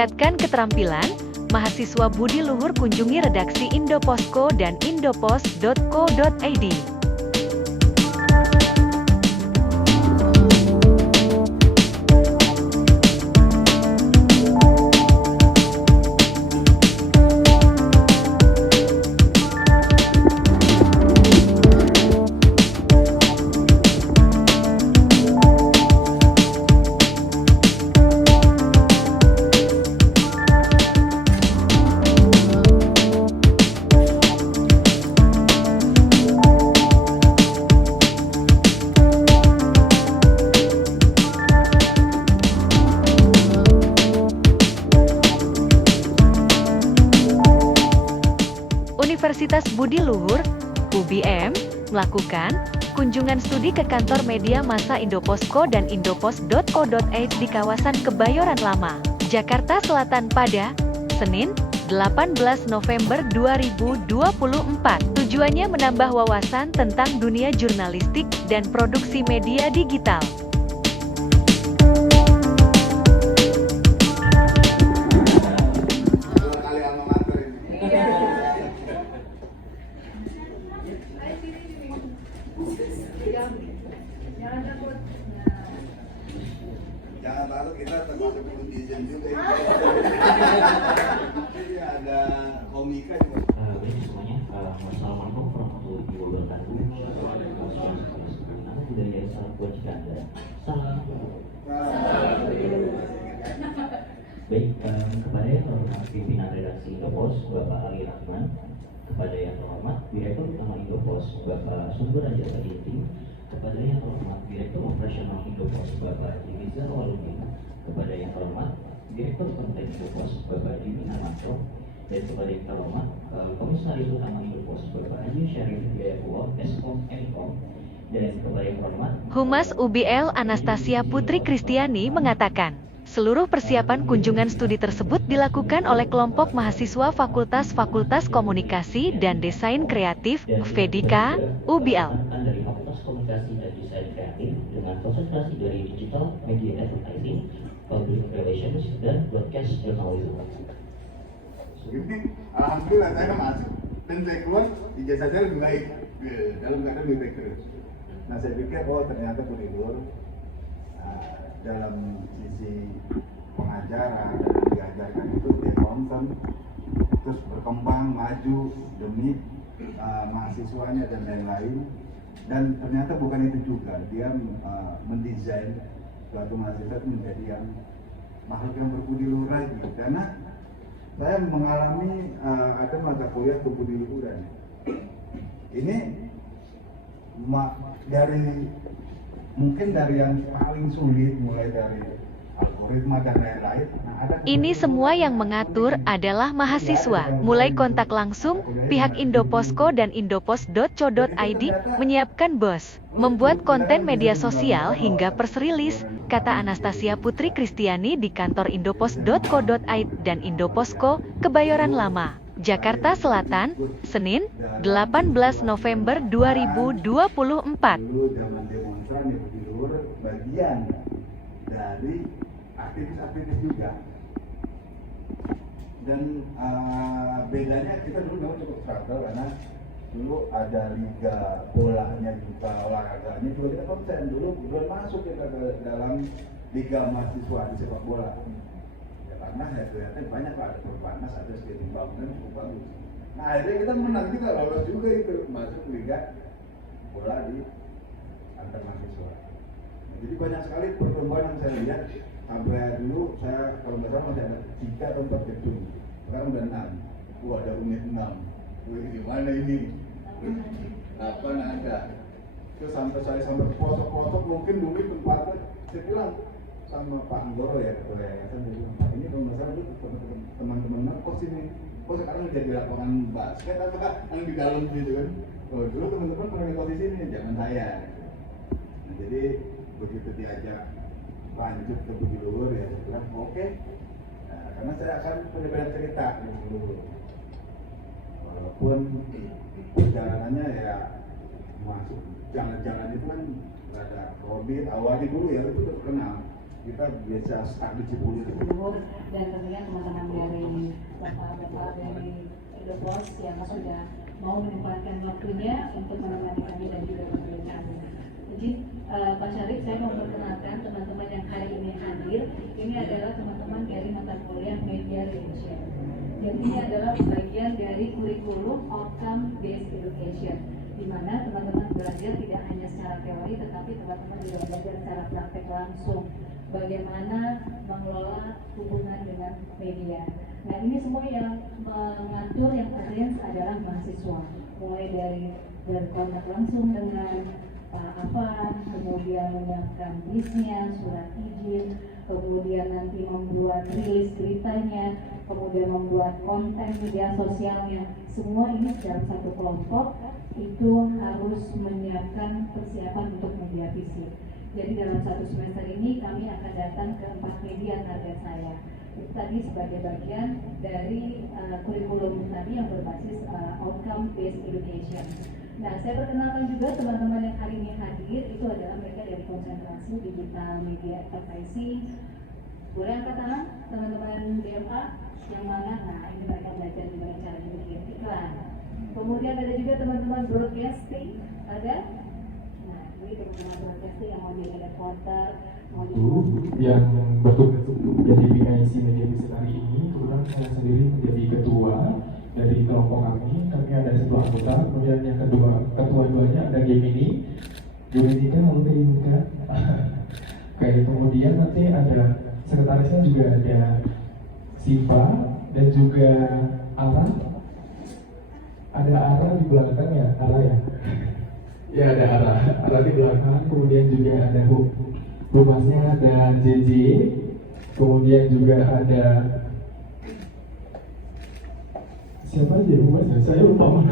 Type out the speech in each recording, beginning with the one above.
Meningkatkan keterampilan, mahasiswa budi luhur kunjungi redaksi Indoposko dan indopos.co.id. Universitas Budi Luhur, UBM, melakukan kunjungan studi ke kantor media massa Indoposko dan indopos.co.id di kawasan Kebayoran Lama, Jakarta Selatan pada Senin, 18 November 2024. Tujuannya menambah wawasan tentang dunia jurnalistik dan produksi media digital. Jangan takut, kita termasuk netizen juga. Ini ada komika juga. Baik semuanya, wassalamualaikum warahmatullahi wabarakatuh. Nama budaya salam kebajikan dan salam. Baik, kepada yang terhormat pimpinan redaksi Indopos, Bapak Ali Rahman, kepada yang terhormat Direktur Utama Indopos, Bapak Sumber Raja Ginting, kepada yang terhormat Direktur Operasional Indopos, Bapak Dimizar Waludin, kepada yang terhormat Direktur Konten Indopos, Bapak Dimi Namanto, dan kepada yang terhormat Komisaris Utama Indopos, Bapak Haji Syarif Hidayatullah, SOM MKOM, dan kepada yang terhormat Humas UBL Anastasia Putri Kristiani mengatakan, seluruh persiapan kunjungan studi tersebut dilakukan oleh kelompok mahasiswa Fakultas Komunikasi dan Desain Kreatif (FEDIKA) UBL. Dari Fakultas Komunikasi dan Desain Kreatif dengan konsentrasi dari Digital Media Advertising, Public Relations, dan Broadcast Journalism. Ini alhamdulillah saya masuk dan saya keluar ijazah saya lebih baik, dalam keadaan lebih baik terus. Nah saya pikir ternyata Budi Luhur dalam sisi pengajaran dan diajarkan itu dia konsen terus berkembang maju demi mahasiswanya dan lain-lain, dan ternyata bukan itu juga, dia mendesain suatu mahasiswa menjadi yang makhluk yang berbudi luhur lagi. Karena saya mengalami ada mata kuliah kebudi luhuran ini dari yang paling sulit, mulai dari algoritma dan lain-lain. Ini semua yang mengatur adalah mahasiswa. Mulai kontak langsung, pihak Indoposko dan indopos.co.id menyiapkan BOS, membuat konten media sosial hingga press release, kata Anastasia Putri Kristiani di kantor indopos.co.id dan Indoposko, Kebayoran Lama, Jakarta Selatan, Senin, 18 November 2024. Dulu zaman demonstran ya Budi Luhur bagian dari aktivis-aktivis juga. Dan bedanya kita dulu memang cukup struggle karena dulu ada liga bolanya juga, olahraganya juga kita konsen. Dulu belum masuk kita ke dalam liga mahasiswa di sepak bola. Ya, karena ya ternyata banyak lah, ada perbanas, ada skating bangunan cukup bagus. Nah akhirnya kita menang juga, lolos juga itu masuk liga bola di antar mahasiswa. Nah, jadi banyak sekali pertumbuhan yang saya lihat. Sampai dulu saya kalau nggak salah masih ada 3 atau 4 gedung, sekarang udah 6. Ada unit 6. Wih, gimana ini? 8 ada. Terus sampai ke pelosok-pelosok mungkin dulu tempatnya, saya bilang sama Pak Anggoro ya, ketua yayasan, dia bilang, Pak ini kalau nggak salah dulu teman-teman kok sini, kok sekarang jadi lapangan basket apa yang di dalam gitu kan? Oh dulu teman-teman pernah ngekos di sini, jangan saya. Nah, jadi begitu diajak lanjut ke Budi Luhur ya saya bilang oke. Nah, karena saya akan punya banyak cerita di Budi Luhur, walaupun perjalanannya ya masuk jalan-jalan itu kan ada Robit awalnya dulu ya itu udah terkenal, kita biasa stuck di Cibulu itu. Dan tentunya teman-teman dari bapak-bapak dari Indopos yang sudah mau menyempatkan waktunya untuk menemani kami dan juga memberi kami. Jadi Pak Syarif, saya mau memperkenalkan teman-teman yang hari ini hadir. Ini adalah teman-teman dari mata kuliah Media Relation. Jadi ini adalah bagian dari kurikulum Outcome Based Education, di mana teman-teman belajar tidak hanya secara teori, tetapi teman-teman juga belajar secara praktek langsung bagaimana mengelola hubungan dengan media. Nah, ini semua yang mengatur, yang arrange adalah mahasiswa, mulai dari berkontak langsung dengan Afan, kemudian menyiapkan listnya, surat izin, kemudian nanti membuat rilis beritanya, kemudian membuat konten media sosialnya. Semua ini dalam satu kelompok itu harus menyiapkan persiapan untuk media fisik. Jadi dalam satu semester ini kami akan datang ke 4 media target saya. Itu tadi sebagai bagian dari kurikulum tadi yang berbasis outcome based education. Nah, saya perkenalkan juga teman-teman yang hari ini hadir, itu adalah mereka dari konsentrasi digital media advertising. Boleh angkat tangan teman-teman DMA yang mana? Nah, ini mereka belajar gimana cara bikin iklan. Kemudian ada juga teman-teman broadcasting, ada? Nah, ini teman-teman broadcasting yang mau jadi reporter, mau yang bertugas untuk menjadi PIC Media Fisik hari ini. Kebetulan saya sendiri menjadi ketua dari kelompok kami. Kami ada 1 anggota, kemudian yang ketua-duanya ada Gemini. Gemini kan lalu Gemini. Kayak kemudian nanti ada sekretarisnya juga ada Siva dan juga Ara. Ada Ara di belakang ya, Ara ya. Ya ada Ara di belakang. Kemudian juga ada Humasnya ada JJ. Kemudian juga ada siapa aja Humasnya? Saya lupa.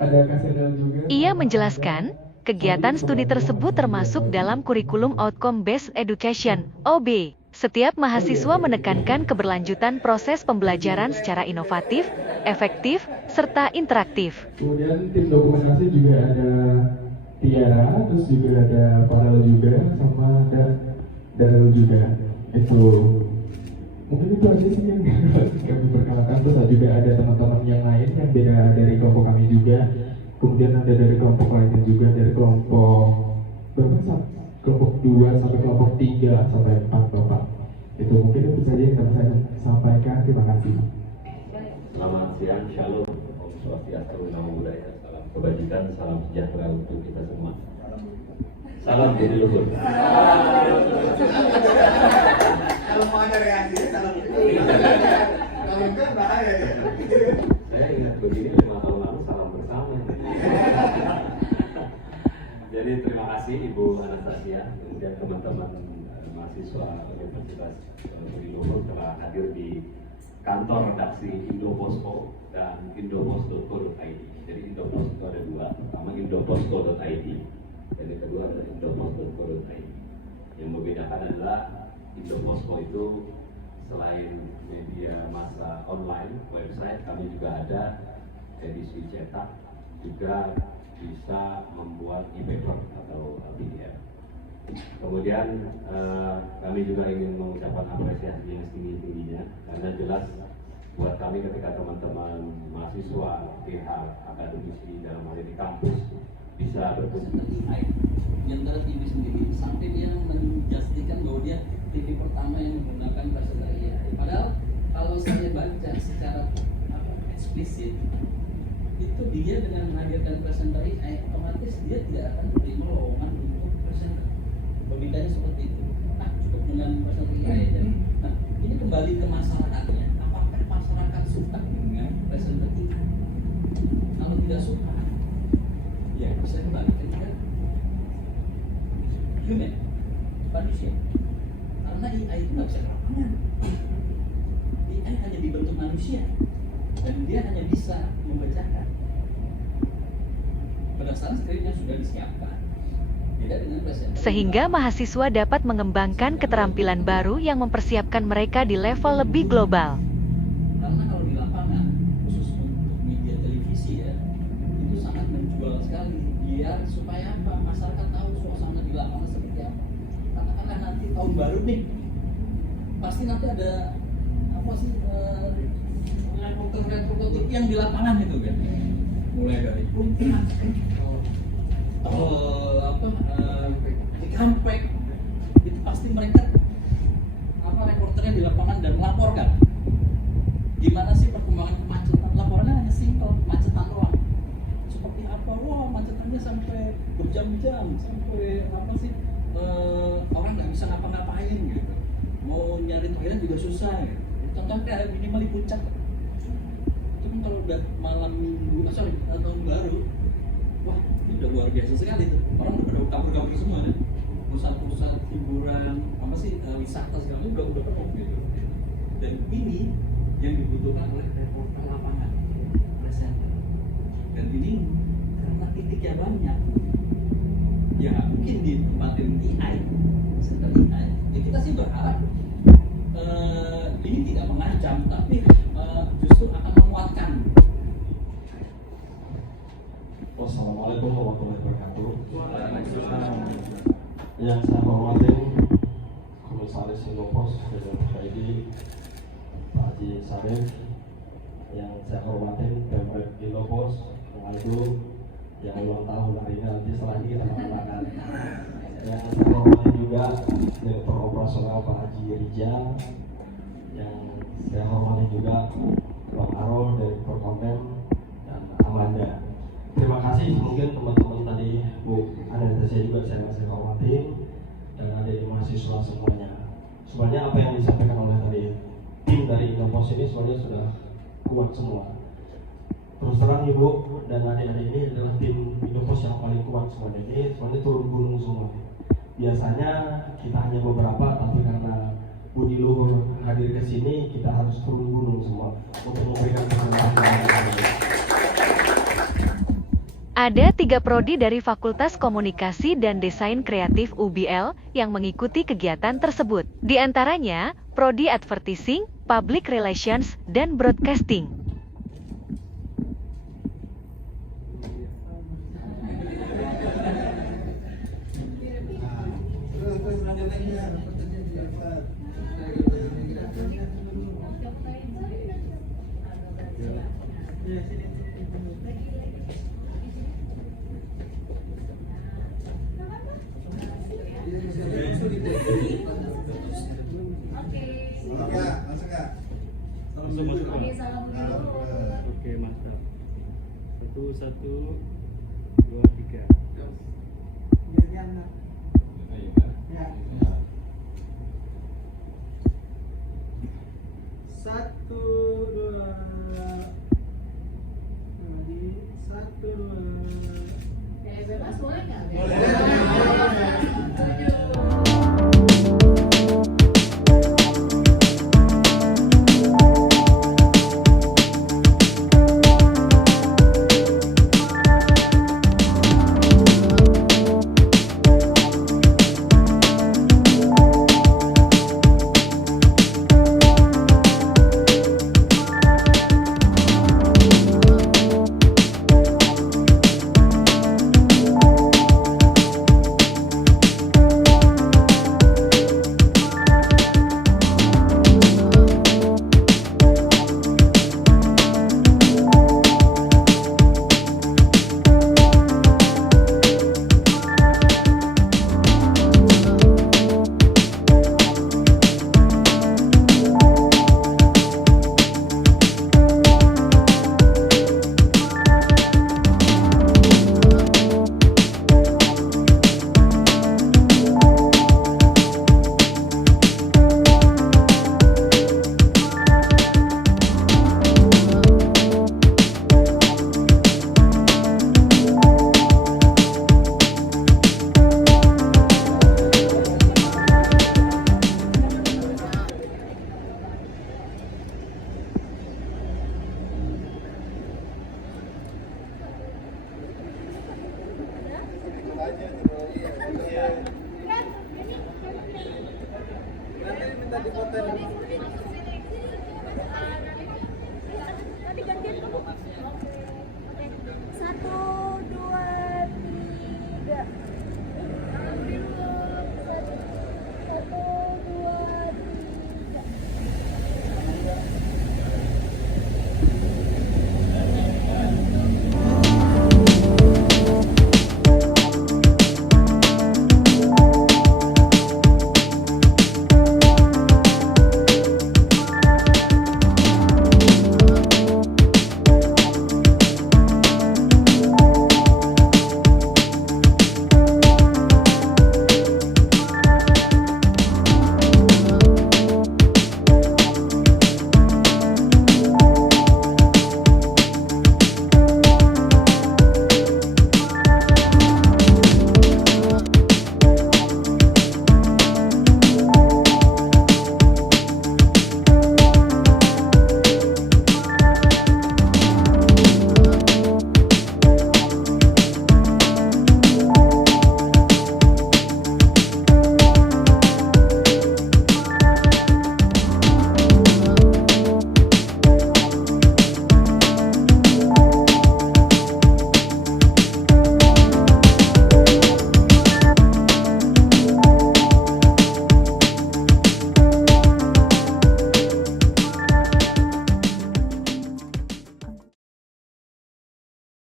Ada Kasedal juga. Ia menjelaskan, kegiatan studi tersebut termasuk dalam kurikulum Outcome Based Education, OB. Setiap mahasiswa menekankan keberlanjutan proses pembelajaran secara inovatif, efektif, serta interaktif. Kemudian tim dokumentasi juga ada Tiara, terus juga ada Farel juga, sama ada Darul juga. Itu mungkin itu aja sih yang kami perkenalkan. Terus juga ada teman-teman yang lain yang beda dari kelompok kami juga. Kemudian ada dari kelompok lainnya juga, dari kelompok berapa? Kelompok 2 sampai kelompok 3 sampai 4 Bapak. Itu mungkin itu saja yang dapat saya sampaikan. Terima kasih. Selamat siang, Shalom, Om Swastiastu, Namo Buddhaya, salam kebajikan, salam sejahtera untuk kita semua. Salam jadi luhur. Kalau mau ada reaksinya, salam kalau enggak bahaya ya. Saya ingat begini 5 tahun lalu salam bersama. Jadi terima kasih Ibu Anastasia, kemudian teman-teman mahasiswa Universitas Luhur telah hadir di kantor redaksi Indoposko dan indopos.co.id. Jadi Indopos itu ada 2, pertama indoposko.id dan yang kedua adalah indopos.co.id. Yang membedakan adalah Indoposko itu selain media massa online, website, kami juga ada edisi cetak, juga bisa membuat e-paper atau PDF. Kemudian kami juga ingin mengucapkan apresiasi yang setinggi-tingginya, karena jelas buat kami ketika teman-teman mahasiswa, pihak akademisi dalam hal ini kampus bisa berkontribusi di antara TV sendiri sampai dia menjustikan bahwa dia TV pertama yang menggunakan bahasa AI. Padahal kalau saya baca secara eksplisit itu dia dengan menghadirkan presenter AI otomatis dia tidak akan menerima lowongan untuk presenter. Logikanya seperti itu. Nah, cukup dengan presenter AI aja. Nah, ini kembali ke masyarakatnya. Apakah masyarakat suka dengan presenter AI? Kalau tidak suka, ya bisa kembalikan ke human, manusia. Karena AI itu nggak bisa ke lapangan. AI hanya dibentuk manusia dan dia hanya bisa membacakan berdasarkan skrip yang sudah disiapkan. Beda dengan presenter. Sehingga mahasiswa dapat mengembangkan keterampilan baru yang mempersiapkan mereka di level lebih global. Karena kalau di lapangan, khusus untuk media televisi ya, itu sangat menjual sekali. Biar supaya apa? Masyarakat tahu suasana di lapangan seperti apa. Katakanlah tahun baru nih, pasti nanti ada apa sih reporter TV yang di lapangan gitu kan, mulai dari Puncak, Cikampek, itu pasti mereka reporternya di lapangan dan melaporkan gimana sih perkembangan kemacetan. Laporannya hanya simpel, macetan doang. Seperti apa? Wah, macetannya sampai berjam-jam, sampai orang nggak bisa ngapa-ngapain gitu. Mau nyari toilet juga susah gitu. Contohnya kayak minimal di Puncak. Itu kan kalau udah malam tahun baru, wah itu udah luar biasa sekali tuh. Orang udah kabur-kabur semua kan. Pusat-pusat hiburan, wisata segala udah penuh gitu. Dan ini yang dibutuhkan oleh reporter lapangan, presenter. Dan ini karena titiknya banyak, ya mungkin ditempatin AI, ya kita sih berharap ini tidak mengancam, tapi justru akan menguatkan. Wassalamualaikum warahmatullahi wabarakatuh. Yang saya hormati Komisaris Indopos ID Pak Haji Sarif, yang saya hormati Pemret Indopos itu yang ulang tahun hari ini, nanti setelah ini kita merayakan. Yang saya hormati juga Direktur Operasional Pak Haji Rijal, yang saya hormati juga Bang Arol Direktur Konten dan Amanda. Terima kasih, mungkin teman-teman tadi Bu Anastasia juga saya masih hormatin, dan ada di mahasiswa semuanya. Sebenarnya apa yang disampaikan oleh tadi tim dari Indopos ini sebenarnya sudah kuat semua. Terus terang Ibu dan adik-adik ini adalah tim Indopos yang paling kuat semuanya. Ini sebenarnya turun gunung semua. Biasanya kita hanya beberapa, tapi karena Budi Luhur hadir ke sini, kita harus turun gunung semua untuk memberikan kesempatan. Ada 3 prodi dari Fakultas Komunikasi dan Desain Kreatif UBL yang mengikuti kegiatan tersebut. Di antaranya, Prodi Advertising, Public Relations, dan Broadcasting. Oke, mantap. 1, 2, 3. Satu, dua. Lagi 1, 2. Bebas boleh nggak? Boleh.